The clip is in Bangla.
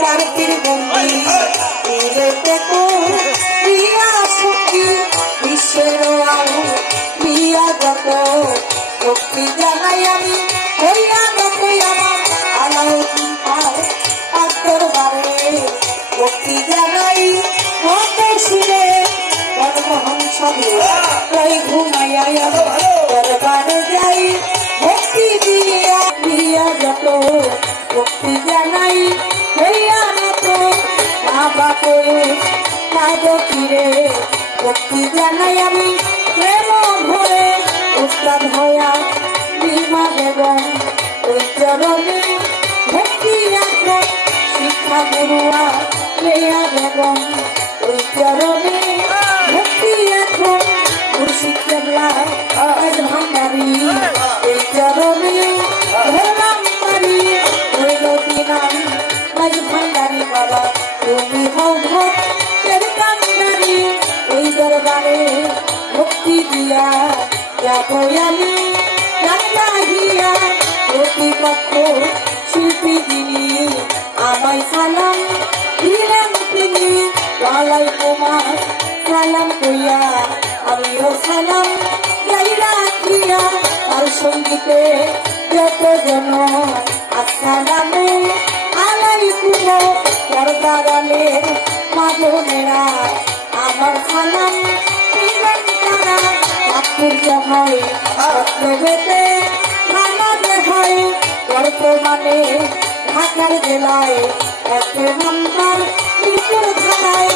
কার্তির বন্দি তীরে পেতো প্রিয়া সখী বিশ্বের আলো প্রিয়া যত ভক্তি জানাই আমি হইয়া যতই আমার আলাউদ্দিন আত্মর বারে ভক্তি জানাই মত শুনে মনমোহন সবে তাই ঘুমাইয়া দরবারে যাই ভক্তি দিয়া দিয়া যত ভক্তি জানাই হইয়া মতো বাবা কাজে ভক্তি জানাই আমি প্রেম ভরে উস্তাদ হইয়া বিমা বেগম ওই চরণে ভক্তি এখন শিক্ষা গুরুয়া লেয়া বেগম ওই চরণে ভক্তি এখন মুর্শিদ কেবলা আজ ভান্ডারি এই চরণে ধরলাম পারি হইল দিনাম আজ ভান্ডারি বাবা তুমি হও ভক্তের কান্ডারি ওই দরবারে ভক্তি দিয়া যাবো আমি গাহিয়া প্রতিপক্ষ শিল্পী যিনি আমায় সালাম দিলেন তিনি লালাই কুমার সালাম কইয়া আমিও সালাম যাই রাখিয়া তার সঙ্গীতে যত জন আসসালামু আলাইকুম পর্দারালের মাঝনেরা আমার সালাম দিলেন তারা তাৎপর্য হয় সত্যবেতে নামাজে হয় বর্তমানে ঢাকার জেলায় 1 নম্বর মিরপুর থানায়